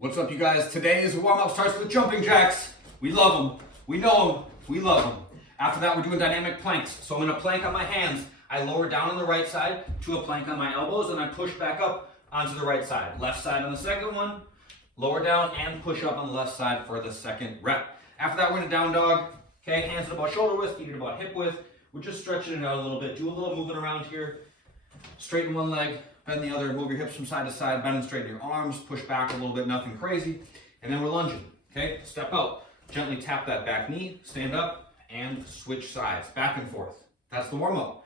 What's up, you guys? Today's warm-up starts with jumping jacks. We love them. We know them. We love them. After that, we're doing dynamic planks. So I'm going to plank on my hands. I lower down on the right side to a plank on my elbows, and I push back up onto the right side. Left side on the second one, lower down and push up on the left side for the second rep. After that, we're going to down dog. Okay, hands at about shoulder width, feet at about hip width. We're just stretching it out a little bit. Do a little moving around here. Straighten one leg, bend the other, move your hips from side to side, bend and straighten your arms, push back a little bit, nothing crazy. And then we're lunging, okay? Step out, gently tap that back knee, stand up, and switch sides, back and forth. That's the warm-up,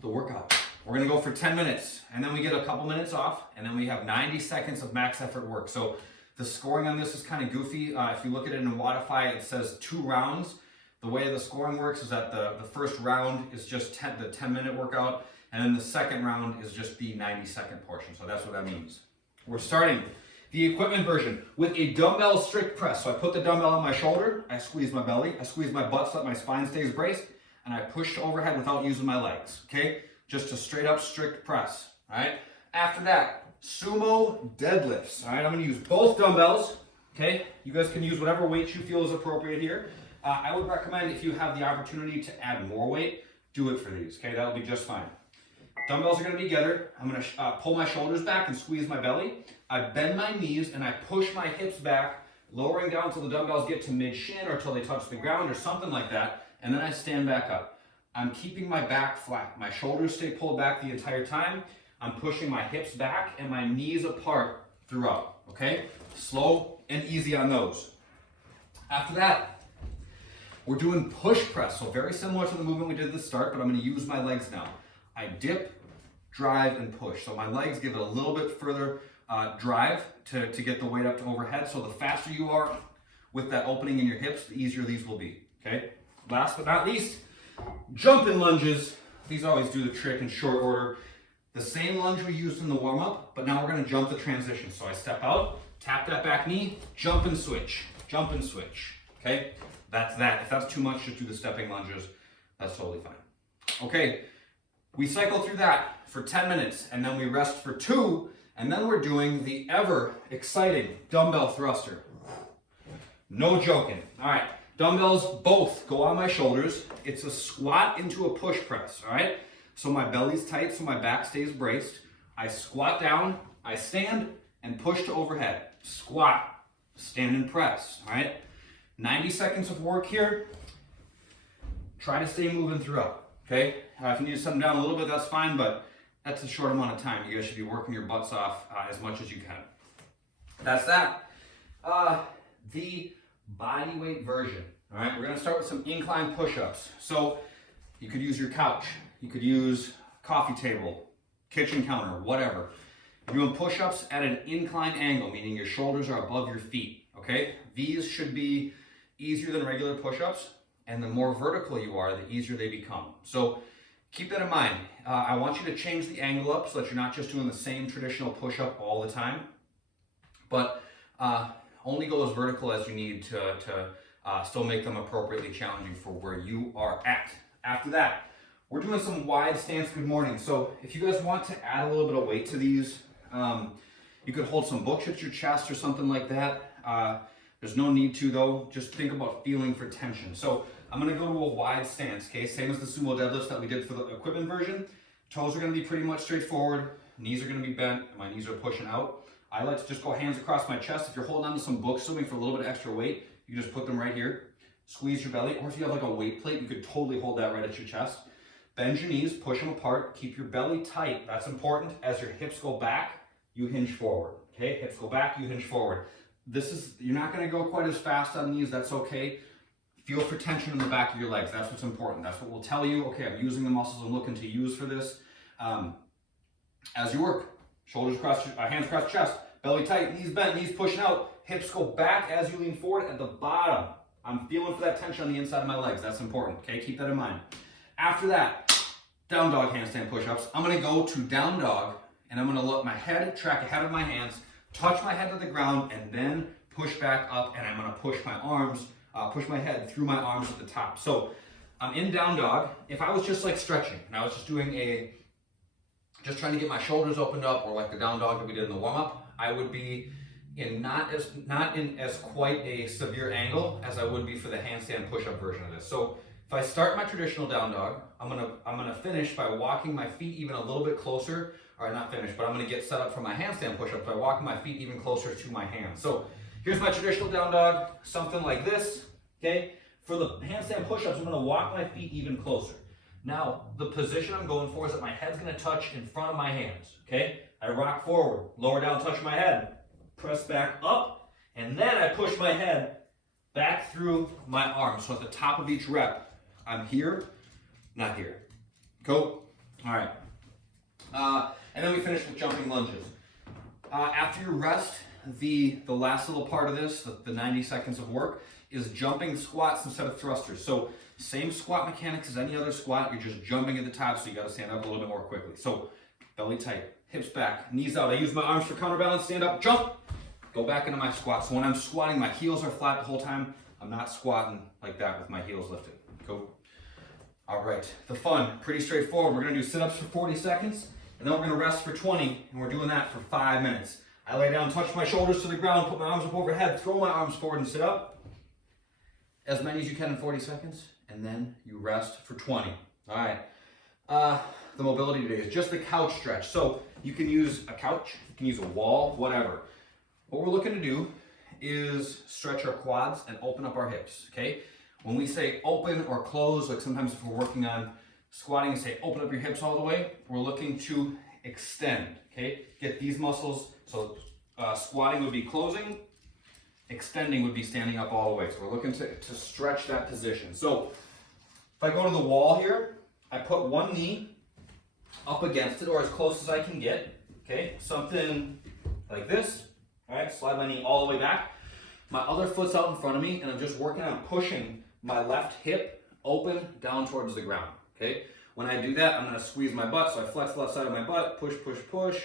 the workout. We're gonna go for 10 minutes, and then we get a couple minutes off, and then we have 90 seconds of max effort work. So the scoring on this is kind of goofy. If you look at it in Wodify, it says 2 rounds. The way the scoring works is that the first round is just the 10-minute workout, and then the second round is just the 90-second portion. So that's what that means. We're starting the equipment version with a dumbbell strict press. So I put the dumbbell on my shoulder, I squeeze my belly, I squeeze my butt so that my spine stays braced, and I push to overhead without using my legs, okay? Just a straight up strict press, all right? After that, sumo deadlifts, all right? I'm gonna use both dumbbells, okay? You guys can use whatever weight you feel is appropriate here. I would recommend if you have the opportunity to add more weight, do it for these, okay? That'll be just fine. Dumbbells are gonna be together. I'm gonna pull my shoulders back and squeeze my belly. I bend my knees and I push my hips back, lowering down until the dumbbells get to mid-shin or till they touch the ground or something like that. And then I stand back up. I'm keeping my back flat. My shoulders stay pulled back the entire time. I'm pushing my hips back and my knees apart throughout, okay? Slow and easy on those. After that, we're doing push press. So very similar to the movement we did at the start, but I'm gonna use my legs now. I dip, drive, and push. So my legs give it a little bit further drive to get the weight up to overhead. So the faster you are with that opening in your hips, the easier these will be, okay? Last but not least, jumping lunges. These always do the trick in short order. The same lunge we used in the warm-up, but now we're gonna jump the transition. So I step out, tap that back knee, jump and switch, okay? That's that. If that's too much, just do the stepping lunges. That's totally fine. Okay. We cycle through that for 10 minutes and then we rest for 2, and then we're doing the ever exciting dumbbell thruster. No joking. All right, dumbbells both go on my shoulders. It's a squat into a push press, all right? So my belly's tight so my back stays braced. I squat down, I stand and push to overhead. Squat, stand and press, all right? 90 seconds of work here. Try to stay moving throughout. Okay, if you need to set them down a little bit, that's fine, but that's a short amount of time. You guys should be working your butts off as much as you can. That's that. The body weight version. All right, we're gonna start with some incline push-ups. So you could use your couch, you could use coffee table, kitchen counter, whatever. You're doing push-ups at an incline angle, meaning your shoulders are above your feet, okay? These should be easier than regular push-ups. And the more vertical you are, the easier they become. So keep that in mind. I want you to change the angle up so that you're not just doing the same traditional push-up all the time, but only go as vertical as you need to still make them appropriately challenging for where you are at. After that, we're doing some wide stance good morning. So if you guys want to add a little bit of weight to these, you could hold some books at your chest or something like that. There's no need to though, just think about feeling for tension. So I'm gonna go to a wide stance, okay? Same as the sumo deadlifts that we did for the equipment version. Toes are gonna be pretty much straightforward. Knees are gonna be bent, and my knees are pushing out. I like to just go hands across my chest. If you're holding on to some books swimming for a little bit of extra weight, you just put them right here. Squeeze your belly, or if you have like a weight plate, you could totally hold that right at your chest. Bend your knees, push them apart, keep your belly tight. That's important. As your hips go back, you hinge forward, okay? Hips go back, you hinge forward. You're not gonna go quite as fast on these, that's okay. Feel for tension in the back of your legs, that's what's important. That's what will tell you, okay, I'm using the muscles I'm looking to use for this. As you work, shoulders across, hands across chest, belly tight, knees bent, knees pushing out, hips go back as you lean forward at the bottom. I'm feeling for that tension on the inside of my legs, that's important, okay? Keep that in mind. After that, down dog handstand push-ups. I'm gonna go to down dog, and I'm gonna let my head track ahead of my hands, touch my head to the ground, and then push back up, and I'm gonna push my arms, push my head through my arms at the top. So I'm in down dog. If I was just like stretching, and I was just doing just trying to get my shoulders opened up, or like the down dog that we did in the warm-up, I would be not in as quite a severe angle as I would be for the handstand push-up version of this. So if I start my traditional down dog, I'm gonna finish by walking my feet even a little bit closer, or not finish, but I'm gonna get set up for my handstand push-up by walking my feet even closer to my hands. So here's my traditional down dog, something like this, okay? For the handstand push-ups, I'm gonna walk my feet even closer. Now, the position I'm going for is that my head's gonna touch in front of my hands, okay? I rock forward, lower down, touch my head, press back up, and then I push my head back through my arms. So at the top of each rep, I'm here, not here. Go. All right. And then we finish with jumping lunges. After you rest, the last little part of this, the 90 seconds of work, is jumping squats instead of thrusters. So same squat mechanics as any other squat, you're just jumping at the top, so you gotta stand up a little bit more quickly. So belly tight, hips back, knees out. I use my arms for counterbalance, stand up, jump, go back into my squat. So when I'm squatting, my heels are flat the whole time. I'm not squatting like that with my heels lifted. Go. All right, the fun, pretty straightforward. We're gonna do sit-ups for 40 seconds, and then we're gonna rest for 20, and we're doing that for 5 minutes. I lay down, touch my shoulders to the ground, put my arms up overhead, throw my arms forward and sit up. As many as you can in 40 seconds, and then you rest for 20. All right, the mobility today is just the couch stretch. So you can use a couch, you can use a wall, whatever. What we're looking to do is stretch our quads and open up our hips, okay? When we say open or close, like sometimes if we're working on squatting and say open up your hips all the way, we're looking to extend, okay? Get these muscles, so squatting would be closing, extending would be standing up all the way. So we're looking to stretch that position. So if I go to the wall here, I put one knee up against it or as close as I can get, okay? Something like this, all right? Slide my knee all the way back. My other foot's out in front of me and I'm just working on pushing my left hip open down towards the ground, okay? When I do that, I'm gonna squeeze my butt, so I flex the left side of my butt, push, push, push,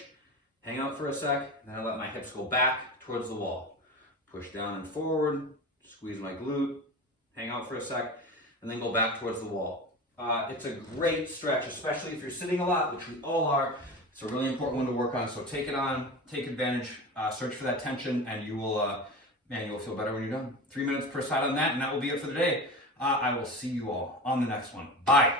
hang out for a sec, then I let my hips go back towards the wall. Push down and forward, squeeze my glute, hang out for a sec, and then go back towards the wall. It's a great stretch, especially if you're sitting a lot, which we all are. It's a really important one to work on, so take it on, take advantage, search for that tension, and you will feel better when you're done. 3 minutes per side on that, and that will be it for the day. I will see you all on the next one. Bye.